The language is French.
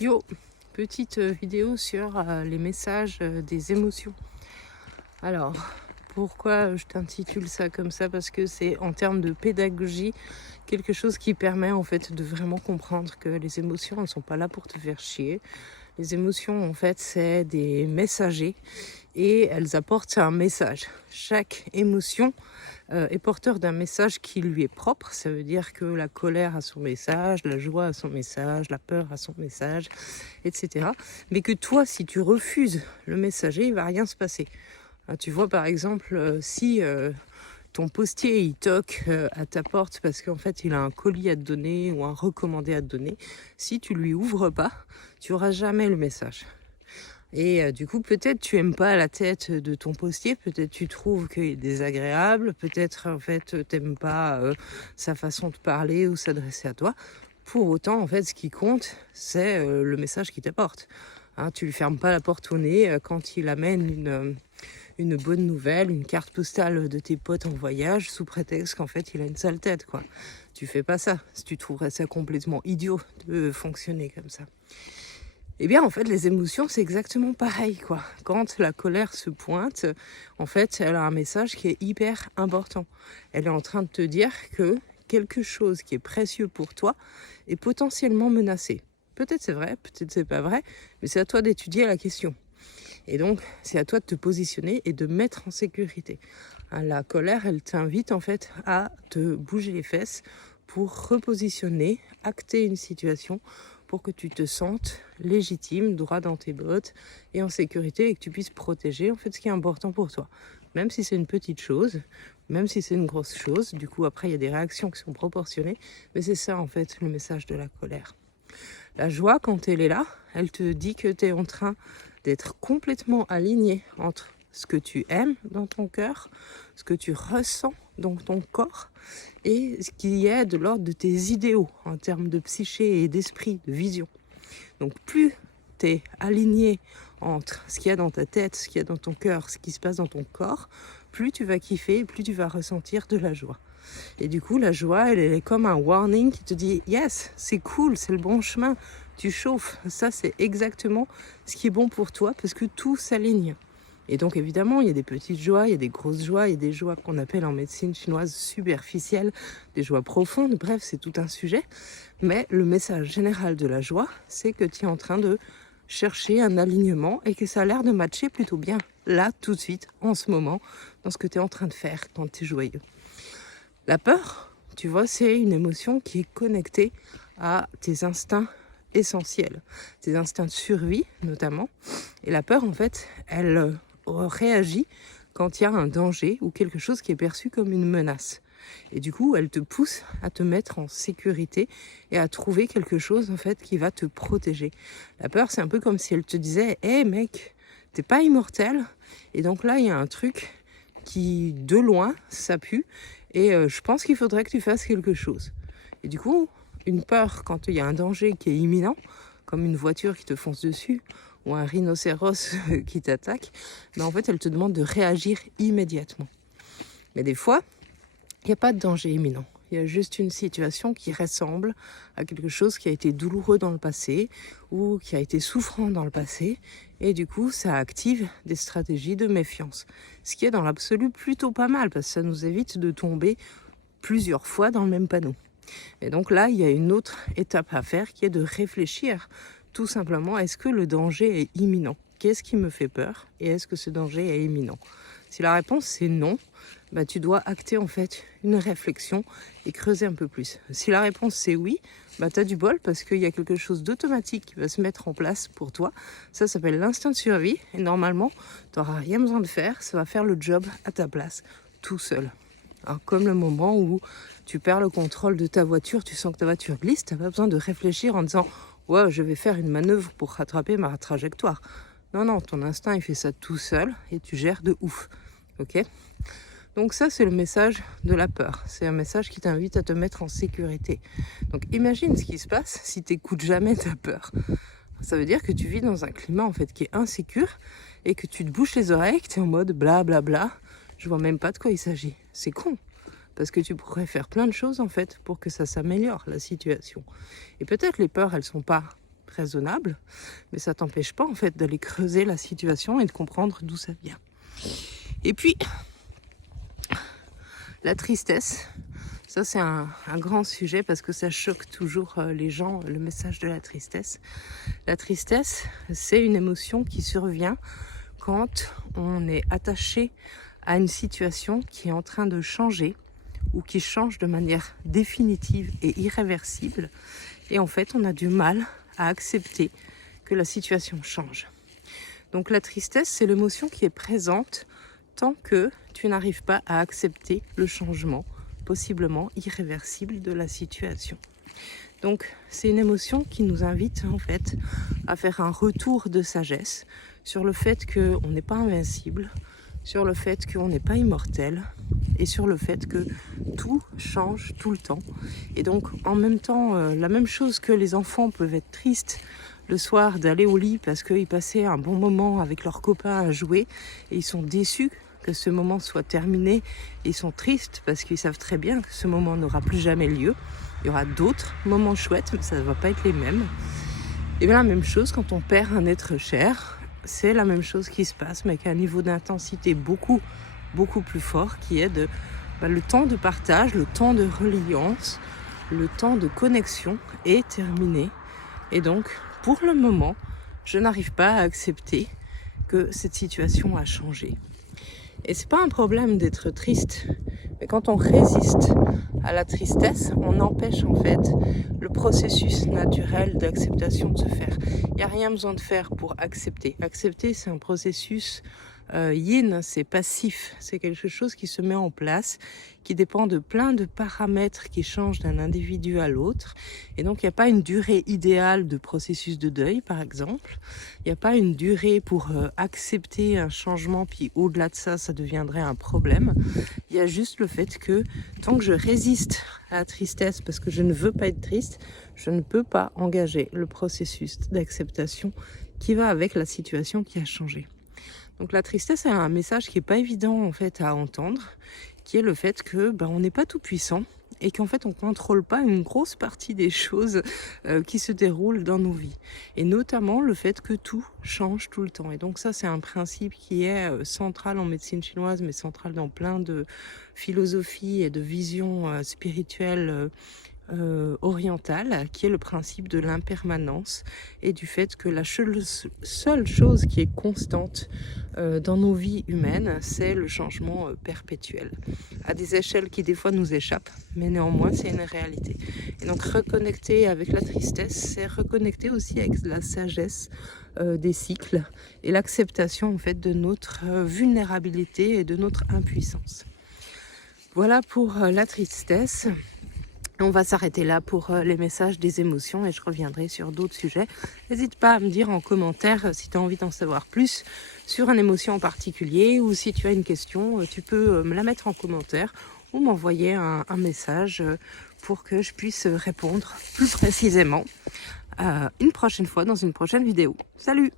Yo, petite vidéo sur les messages des émotions. Alors, pourquoi je t'intitule ça comme ça? Parce que c'est en termes de pédagogie, quelque chose qui permet en fait de vraiment comprendre que les émotions, elles ne sont pas là pour te faire chier. Les émotions, en fait, c'est des messagers et elles apportent un message. Chaque émotion est porteur d'un message qui lui est propre. Ça veut dire que la colère a son message, la joie a son message, la peur a son message, etc. Mais que toi, si tu refuses le messager, il ne va rien se passer. Tu vois, par exemple, si ton postier il toque à ta porte parce qu'en fait il a un colis à te donner ou un recommandé à te donner, si tu lui ouvres pas, tu auras jamais le message. Et du coup, peut-être tu aimes pas la tête de ton postier, peut-être tu trouves qu'il est désagréable, peut-être en fait t'aimes pas sa façon de parler ou s'adresser à toi. Pour autant, en fait, ce qui compte, c'est le message qu'il t'apporte. Tu lui fermes pas la porte au nez quand il amène une bonne nouvelle, une carte postale de tes potes en voyage sous prétexte qu'en fait il a une sale tête, quoi. Tu fais pas ça, si tu trouverais ça complètement idiot de fonctionner comme ça. Eh bien, en fait, les émotions, c'est exactement pareil, quoi. Quand la colère se pointe, en fait, elle a un message qui est hyper important. Elle est en train de te dire que quelque chose qui est précieux pour toi est potentiellement menacé. Peut-être c'est vrai, peut-être c'est pas vrai, mais c'est à toi d'étudier la question. Et donc, c'est à toi de te positionner et de mettre en sécurité. La colère, elle t'invite en fait à te bouger les fesses pour repositionner, acter une situation pour que tu te sentes légitime, droit dans tes bottes et en sécurité et que tu puisses protéger en fait ce qui est important pour toi. Même si c'est une petite chose, même si c'est une grosse chose, du coup après il y a des réactions qui sont proportionnées, mais c'est ça en fait le message de la colère. La joie, quand elle est là, elle te dit que tu es en train d'être complètement aligné entre ce que tu aimes dans ton cœur, ce que tu ressens dans ton corps et ce qui est de l'ordre de tes idéaux en termes de psyché et d'esprit, de vision. Donc plus tu es aligné entre ce qu'il y a dans ta tête, ce qu'il y a dans ton cœur, ce qui se passe dans ton corps, plus tu vas kiffer, plus tu vas ressentir de la joie. Et du coup, la joie, elle est comme un warning qui te dit « Yes, c'est cool, c'est le bon chemin, tu chauffes. » Ça, c'est exactement ce qui est bon pour toi parce que tout s'aligne. Et donc, évidemment, il y a des petites joies, il y a des grosses joies, il y a des joies qu'on appelle en médecine chinoise superficielles, des joies profondes. Bref, c'est tout un sujet. Mais le message général de la joie, c'est que tu es en train de chercher un alignement et que ça a l'air de matcher plutôt bien là, tout de suite, en ce moment, dans ce que tu es en train de faire quand tu es joyeux. La peur, tu vois, c'est une émotion qui est connectée à tes instincts essentiels, tes instincts de survie notamment. Et la peur, en fait, elle réagit quand il y a un danger ou quelque chose qui est perçu comme une menace. Et du coup, elle te pousse à te mettre en sécurité et à trouver quelque chose en fait qui va te protéger. La peur, c'est un peu comme si elle te disait « Hé mec, t'es pas immortel ». Et donc là, il y a un truc qui, de loin, ça pue. Et je pense qu'il faudrait que tu fasses quelque chose. Et du coup, une peur quand il y a un danger qui est imminent, comme une voiture qui te fonce dessus ou un rhinocéros qui t'attaque, ben en fait, elle te demande de réagir immédiatement. Mais des fois, il n'y a pas de danger imminent. Il y a juste une situation qui ressemble à quelque chose qui a été douloureux dans le passé ou qui a été souffrant dans le passé. Et du coup, ça active des stratégies de méfiance. Ce qui est dans l'absolu plutôt pas mal parce que ça nous évite de tomber plusieurs fois dans le même panneau. Et donc là, il y a une autre étape à faire qui est de réfléchir tout simplement, est-ce que le danger est imminent? Qu'est-ce qui me fait peur? Et est-ce que ce danger est imminent? Si la réponse c'est non, bah, tu dois acter en fait une réflexion et creuser un peu plus. Si la réponse c'est oui, bah, tu as du bol parce qu'il y a quelque chose d'automatique qui va se mettre en place pour toi. Ça s'appelle l'instinct de survie et normalement, tu n'auras rien besoin de faire, ça va faire le job à ta place, tout seul. Alors, comme le moment où tu perds le contrôle de ta voiture, tu sens que ta voiture glisse, tu n'as pas besoin de réfléchir en disant « Ouais, je vais faire une manœuvre pour rattraper ma trajectoire ». Non, ton instinct, il fait ça tout seul et tu gères de ouf. Ok ? Donc ça, c'est le message de la peur. C'est un message qui t'invite à te mettre en sécurité. Donc imagine ce qui se passe si tu n'écoutes jamais ta peur. Ça veut dire que tu vis dans un climat en fait qui est insécure et que tu te bouches les oreilles, que tu es en mode blablabla. Je vois même pas de quoi il s'agit. C'est con. Parce que tu pourrais faire plein de choses en fait pour que ça s'améliore la situation. Et peut-être les peurs, elles sont pas raisonnable, mais ça t'empêche pas en fait d'aller creuser la situation et de comprendre d'où ça vient. Et puis, la tristesse, ça c'est un grand sujet parce que ça choque toujours les gens, le message de la tristesse. La tristesse, c'est une émotion qui survient quand on est attaché à une situation qui est en train de changer ou qui change de manière définitive et irréversible. Et en fait, on a du mal à accepter que la situation change. Donc la tristesse, c'est l'émotion qui est présente tant que tu n'arrives pas à accepter le changement, possiblement irréversible de la situation. Donc c'est une émotion qui nous invite en fait à faire un retour de sagesse sur le fait qu'on n'est pas invincible, sur le fait qu'on n'est pas immortel et sur le fait que tout change tout le temps. Et donc en même temps, la même chose que les enfants peuvent être tristes le soir d'aller au lit parce qu'ils passaient un bon moment avec leurs copains à jouer et ils sont déçus que ce moment soit terminé et ils sont tristes parce qu'ils savent très bien que ce moment n'aura plus jamais lieu. Il y aura d'autres moments chouettes, mais ça ne va pas être les mêmes. Et bien la même chose quand on perd un être cher, c'est la même chose qui se passe, mais qu'à un niveau d'intensité beaucoup plus fort, qui est le temps de partage, le temps de reliance, le temps de connexion est terminé. Et donc, pour le moment, je n'arrive pas à accepter que cette situation a changé. Et c'est pas un problème d'être triste, mais quand on résiste à la tristesse, on empêche en fait le processus naturel d'acceptation de se faire. Il n'y a rien besoin de faire pour accepter. Accepter, c'est un processus yin, c'est passif, c'est quelque chose qui se met en place, qui dépend de plein de paramètres qui changent d'un individu à l'autre. Et donc, il n'y a pas une durée idéale de processus de deuil, par exemple. Il n'y a pas une durée pour accepter un changement, puis au-delà de ça, ça deviendrait un problème. Il y a juste le fait que tant que je résiste à la tristesse, parce que je ne veux pas être triste, je ne peux pas engager le processus d'acceptation qui va avec la situation qui a changé. Donc la tristesse a un message qui n'est pas évident en fait à entendre, qui est le fait que on n'est pas tout puissant et qu'en fait on ne contrôle pas une grosse partie des choses qui se déroulent dans nos vies. Et notamment le fait que tout change tout le temps. Et donc ça c'est un principe qui est central en médecine chinoise, mais central dans plein de philosophies et de visions spirituelles orientale, qui est le principe de l'impermanence et du fait que la seule chose qui est constante dans nos vies humaines, c'est le changement perpétuel, à des échelles qui des fois nous échappent, mais néanmoins c'est une réalité. Et donc reconnecter avec la tristesse, c'est reconnecter aussi avec la sagesse des cycles et l'acceptation en fait de notre vulnérabilité et de notre impuissance. Voilà pour la tristesse. On va s'arrêter là pour les messages des émotions et je reviendrai sur d'autres sujets. N'hésite pas à me dire en commentaire si tu as envie d'en savoir plus sur une émotion en particulier ou si tu as une question, tu peux me la mettre en commentaire ou m'envoyer un message pour que je puisse répondre plus précisément une prochaine fois dans une prochaine vidéo. Salut!